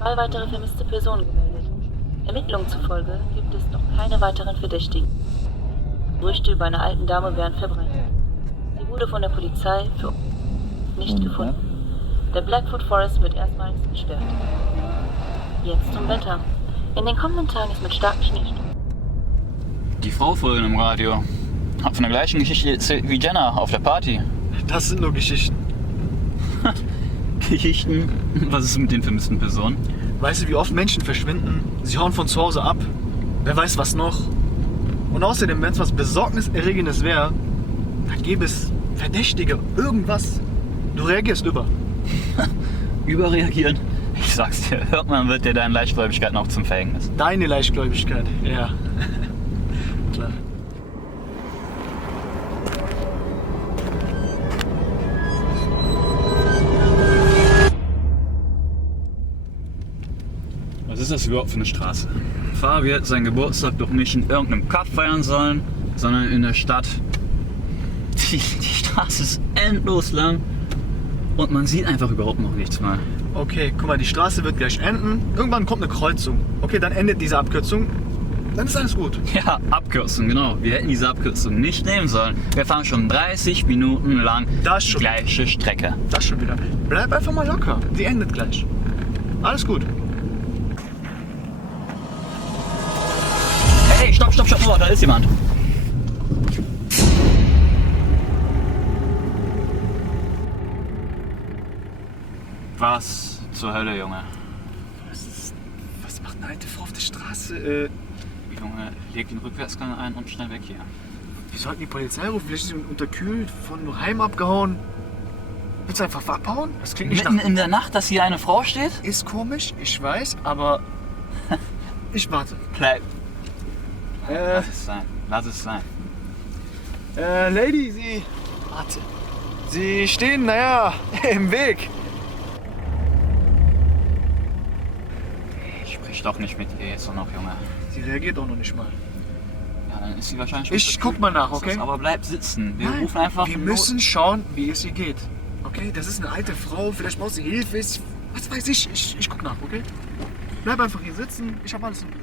zwei weitere vermisste Personen gemeldet. Ermittlungen zufolge gibt es noch keine weiteren Verdächtigen. Gerüchte über eine alten Dame wären verbreitet. Sie wurde von der Polizei für nicht gefunden. Der Blackfoot Forest wird erstmals gesperrt. Jetzt zum Wetter. In den kommenden Tagen ist mit starkem Schnee. Die Frau vorhin im Radio hat von der gleichen Geschichte erzählt wie Jenna auf der Party. Das sind nur Geschichten. Geschichten? Was ist mit den vermissten Personen? Weißt du, wie oft Menschen verschwinden? Sie hauen von zu Hause ab. Wer weiß was noch? Und außerdem, wenn es was Besorgniserregendes wäre, dann gäbe es Verdächtige, irgendwas. Du reagierst über. Überreagieren? Ich sag's dir, irgendwann wird dir deine Leichtgläubigkeit noch zum Verhängnis. Deine Leichtgläubigkeit, ja. Ist das überhaupt für eine Straße? Fabi hätte seinen Geburtstag doch nicht in irgendeinem Cup feiern sollen, sondern in der Stadt. Die, die Straße ist endlos lang und man sieht einfach überhaupt noch nichts mehr. Okay, guck mal, die Straße wird gleich enden. Irgendwann kommt eine Kreuzung. Okay, dann endet diese Abkürzung. Dann ist alles gut. Ja, Abkürzung, genau. Wir hätten diese Abkürzung nicht nehmen sollen. Wir fahren schon 30 Minuten lang Das die schon. gleiche Strecke. Das schon wieder. Bleib einfach mal locker. Die endet gleich. Alles gut. Hey, stopp, stopp, stopp, oh, da ist jemand. Was zur Hölle, Junge? Was, ist, was macht eine alte Frau auf der Straße? Äh, Junge, leg den Rückwärtsgang ein und schnell weg hier. wir sollten die Polizei rufen. Vielleicht ist sie unterkühlt, von Heim abgehauen. Willst du einfach abhauen? Das klingt nicht Mitten nach... in der Nacht, dass hier eine Frau steht? Ist komisch, ich weiß, aber... ich warte. Bleib. Äh, Lass es sein. Lass es sein. äh, Lady, Sie... Warte. Sie stehen, naja, im Weg. Ich sprich doch nicht mit ihr jetzt so noch, Junge. Sie reagiert auch noch nicht mal. Ja, dann ist sie wahrscheinlich schon Ich guck mal nach, okay? Aber bleib sitzen. Wir Nein, rufen einfach. Wir Not- müssen schauen, wie es ihr geht. Okay, das ist eine alte Frau, vielleicht braucht sie Hilfe. Was weiß ich, ich, ich guck nach, okay? Bleib einfach hier sitzen, ich hab alles im Griff.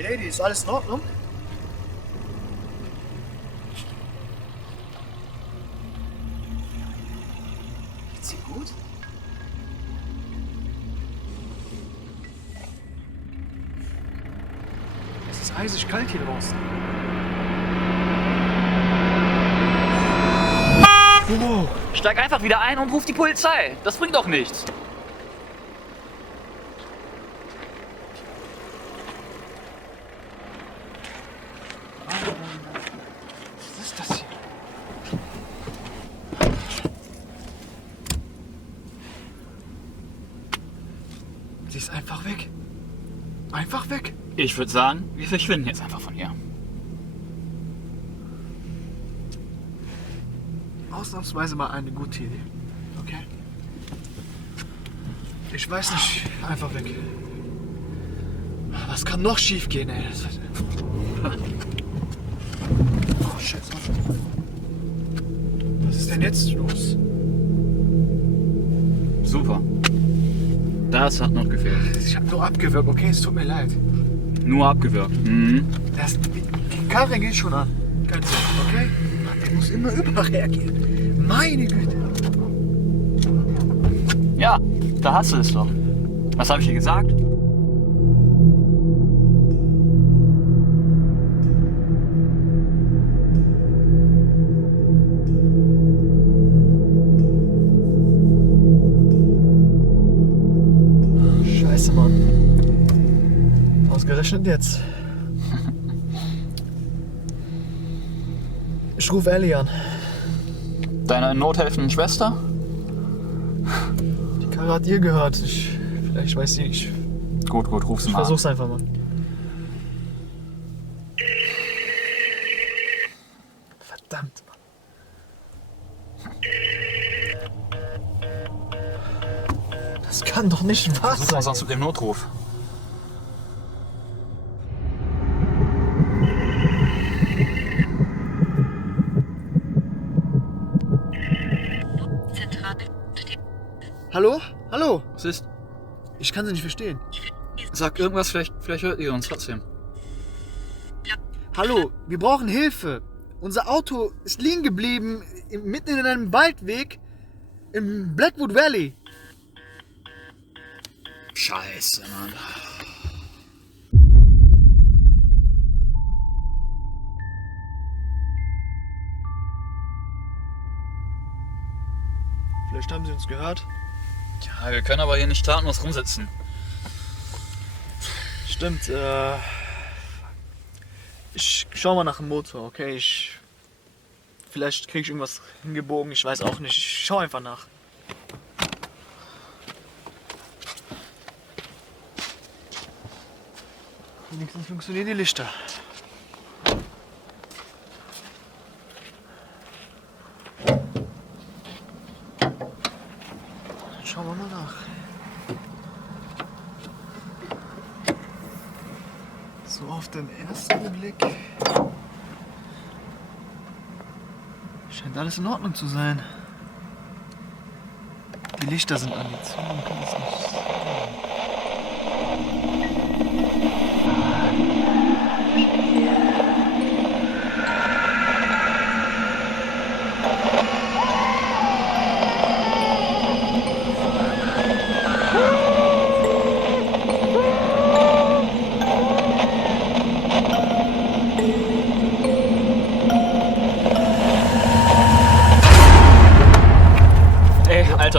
Hey Lady, ist alles in Ordnung? Geht's ihr gut? Es ist eisig kalt hier draußen. Wow. Steig einfach wieder ein und ruf die Polizei. Das bringt doch nichts. Was ist das hier? Sie ist einfach weg. Einfach weg. Ich würde sagen, wir verschwinden jetzt einfach von hier. Ausnahmsweise mal eine gute Idee. Okay? Ich weiß nicht, einfach weg. Was kann noch schief gehen, ey? Oh, Scheiße. Was ist denn jetzt los? Super. Das hat noch gefehlt. Ich habe nur abgewürgt, okay? Es tut mir leid. Nur abgewürgt. Mhm. Das, die, die Karre geht schon an. Sorge, okay? Mann, der muss immer überreagieren. Meine Güte. Ja, da hast du es doch. Was habe ich dir gesagt? Ausgerechnet jetzt. Ich rufe Ellie an. Deine nothelfenden Schwester? Die Karre hat ihr gehört. Ich, vielleicht weiß sie. Ich, Gut, gut, ruf sie ich mal an. versuch's einfach mal. Verdammt, Mann. Das kann doch nicht wahr Versuch mal sein. sonst mit dem Notruf. Hallo? Hallo? Was ist? Ich kann Sie nicht verstehen. Sag irgendwas, vielleicht, vielleicht hört ihr uns trotzdem. Hallo, wir brauchen Hilfe. Unser Auto ist liegen geblieben, im- mitten in einem Waldweg im Blackwood Valley. Scheiße, Mann. Vielleicht haben Sie uns gehört. Ja, wir können aber hier nicht tatenlos rumsitzen. Stimmt, äh. Ich schau mal nach dem Motor, okay? Ich. Vielleicht kriege ich irgendwas hingebogen, ich weiß auch nicht. Ich schau einfach nach. Wenigstens funktionieren die Lichter. Schauen wir mal nach. So auf den ersten Blick scheint alles in Ordnung zu sein. Die Lichter sind angezogen, man kann es nicht sehen.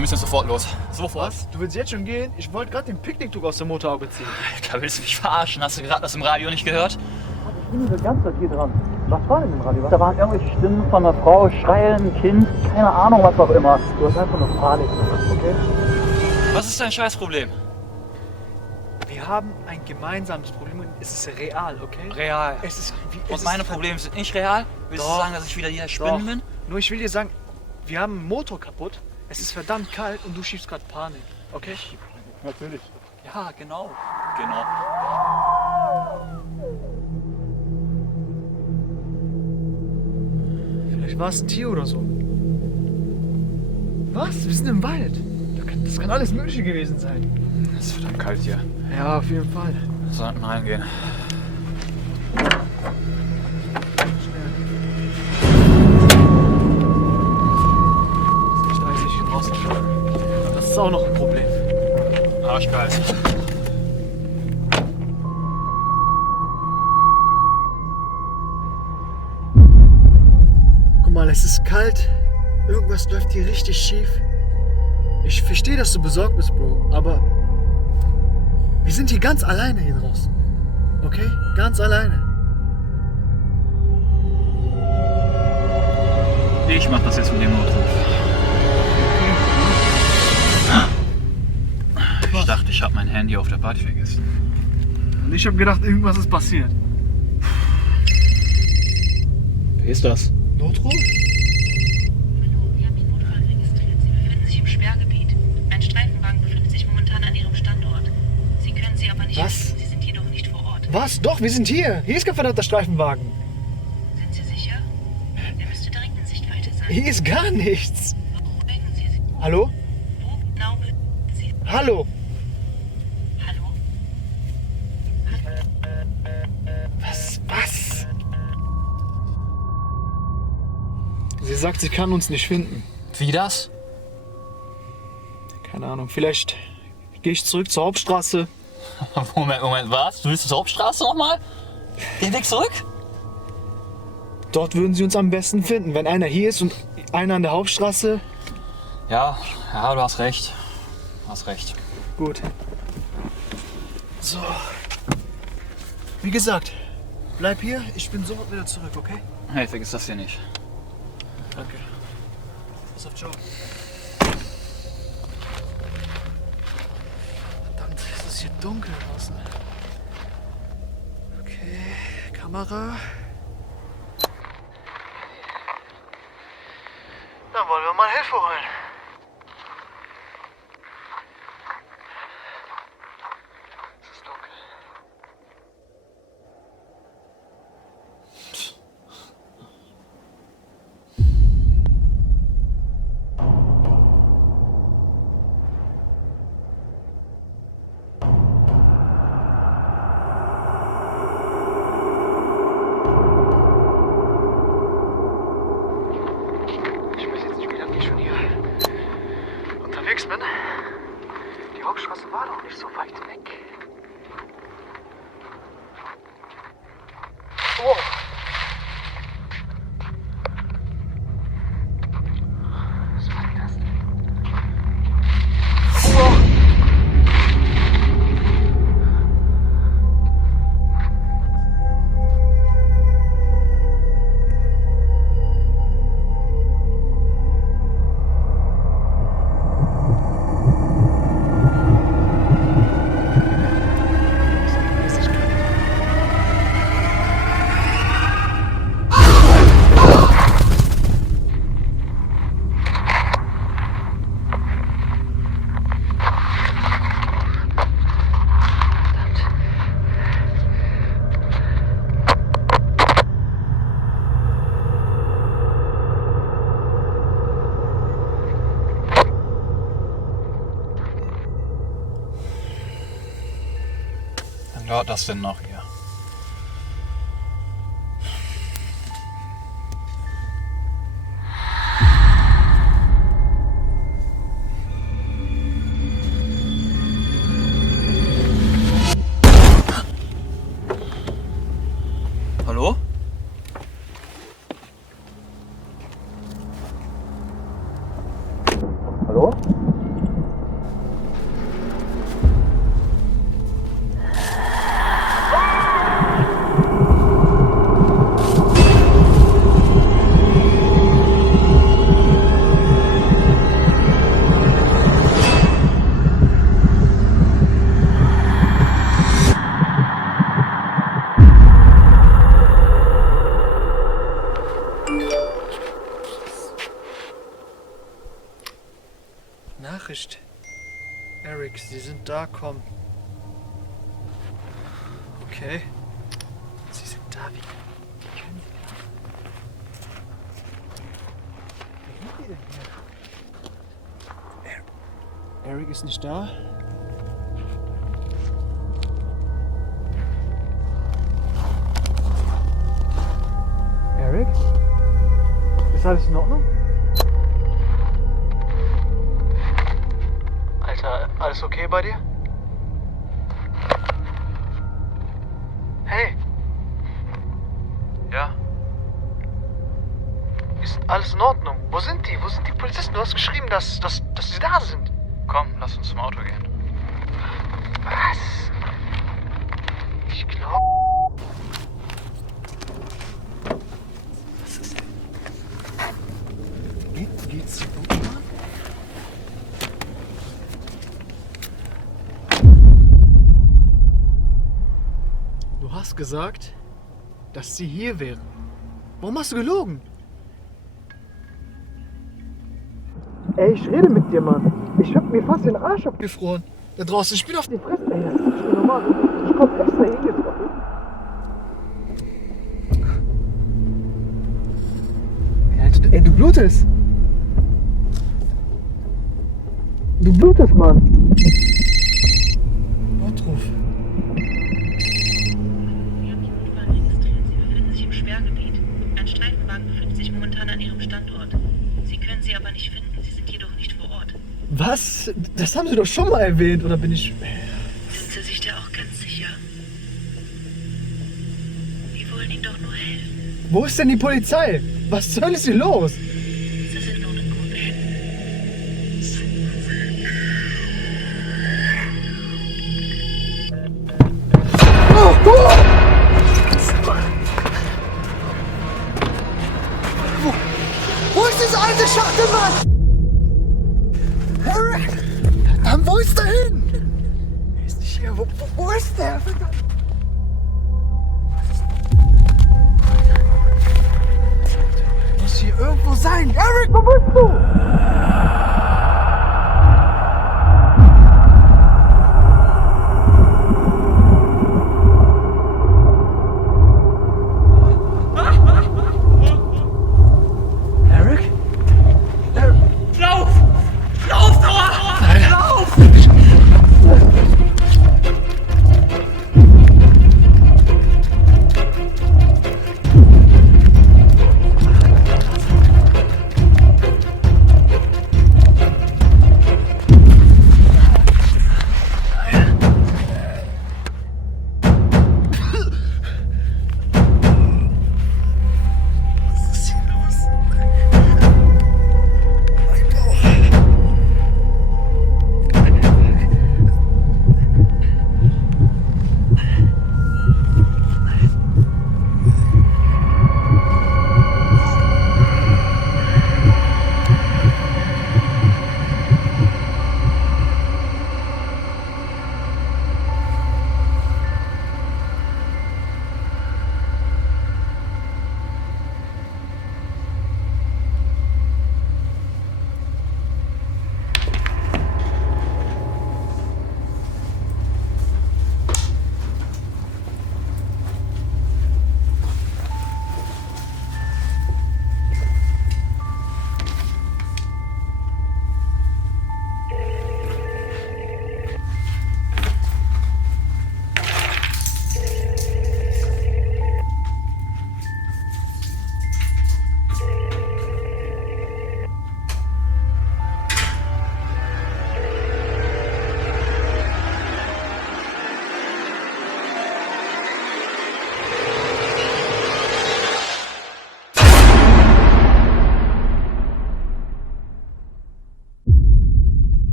Wir müssen jetzt sofort los. Sofort. Was? Du willst jetzt schon gehen? Ich wollte gerade den Picknicktuch aus der Motorhaube ziehen. Alter, willst du mich verarschen? Hast du gerade das im Radio nicht gehört? Ich bin die ganze Zeit hier dran. Was war denn im Radio? Da waren irgendwelche Stimmen von einer Frau, Schreien, Kind, keine Ahnung, was auch immer. Du hast einfach nur Panik, okay? Was ist dein Scheißproblem? Wir haben ein gemeinsames Problem und es ist real, okay? Real. Es ist, wie, es Und meine Probleme sind nicht real? Willst Doch. du sagen, dass ich wieder hier Doch. Spinnen bin? Nur ich will dir sagen, wir haben einen Motor kaputt. Es ist verdammt kalt und du schiebst gerade Panik, okay? Natürlich. Ja, genau. Genau. Vielleicht war es ein Tier oder so. Was? Wir sind im Wald. Das kann alles Mögliche gewesen sein. Es ist verdammt kalt hier. Ja, auf jeden Fall. Wir sollten reingehen. Auch noch ein Problem. Arschkalt. Guck mal, es ist kalt. Irgendwas läuft hier richtig schief. Ich verstehe, dass du besorgt bist, Bro, aber wir sind hier ganz alleine hier draußen. Okay? Ganz alleine. Ich mach das jetzt mit dem Notruf. Ich habe mein Handy auf der Party vergessen. Und ich habe gedacht, irgendwas ist passiert. Wer ist das? Notruf? Hallo, wir haben Ihren Notfall registriert. Sie befinden sich im Sperrgebiet. Ein Streifenwagen befindet sich momentan an Ihrem Standort. Sie können sie aber nicht Was? Sie sind jedoch nicht vor Ort. Was? Doch, wir sind hier. Hier ist kein verdammter Streifenwagen. Sind Sie sicher? Er müsste direkt in Sichtweite sein. Hier ist gar nichts. Beruhigen Sie Sie sagt, sie kann uns nicht finden. Wie das? Keine Ahnung. Vielleicht gehe ich zurück zur Hauptstraße. Moment, Moment, was? Du willst zur Hauptstraße nochmal? Den Weg zurück? Dort würden sie uns am besten finden. Wenn einer hier ist und einer an der Hauptstraße. Ja, ja, du hast recht. Du hast recht. Gut. So. Wie gesagt, bleib hier. Ich bin sofort wieder zurück, okay? Hey, vergiss das hier nicht. Danke. Pass auf, ciao. Verdammt, es ist hier dunkel draußen. Okay, Kamera. Dann wollen wir mal Hilfe holen. Dauert das denn noch hier? Hallo? Hallo? Eric, Sie sind da, komm. Okay. Sie sind da, wie. wie können Sie Wer sind die denn hier? Er Eric ist nicht da. Eric? Ist alles in Ordnung? Alles okay bei dir? Hey, Ja? ist alles in Ordnung? Wo sind die? Wo sind die Polizisten? Du hast geschrieben, dass, dass, dass sie da sind. Komm, lass uns zum Auto gehen. Was? Ich glaube. Was ist denn? Geht, geht's dir gut, Mann? Du hast gesagt, dass sie hier wären. Warum hast du gelogen? Ey, ich rede mit dir, Mann. Ich hab mir fast den Arsch abgefroren. Da draußen, ich bin auf Die Fresse, ey, das ist nicht normal. Ich komm extra du, ey, du blutest. Du blutest, Mann. Momentan an Ihrem Standort. Sie können sie aber nicht finden. Sie sind jedoch nicht vor Ort. Was? Das haben sie doch schon mal erwähnt, oder bin ich. Sind Sie sich da auch ganz sicher? Wir wollen Ihnen doch nur helfen. Wo ist denn die Polizei? Was zur Hölle ist hier los? Er ist nicht hier. Wo, wo, wo ist der? Verdammt. Muss hier irgendwo sein. Eric, wo bist du?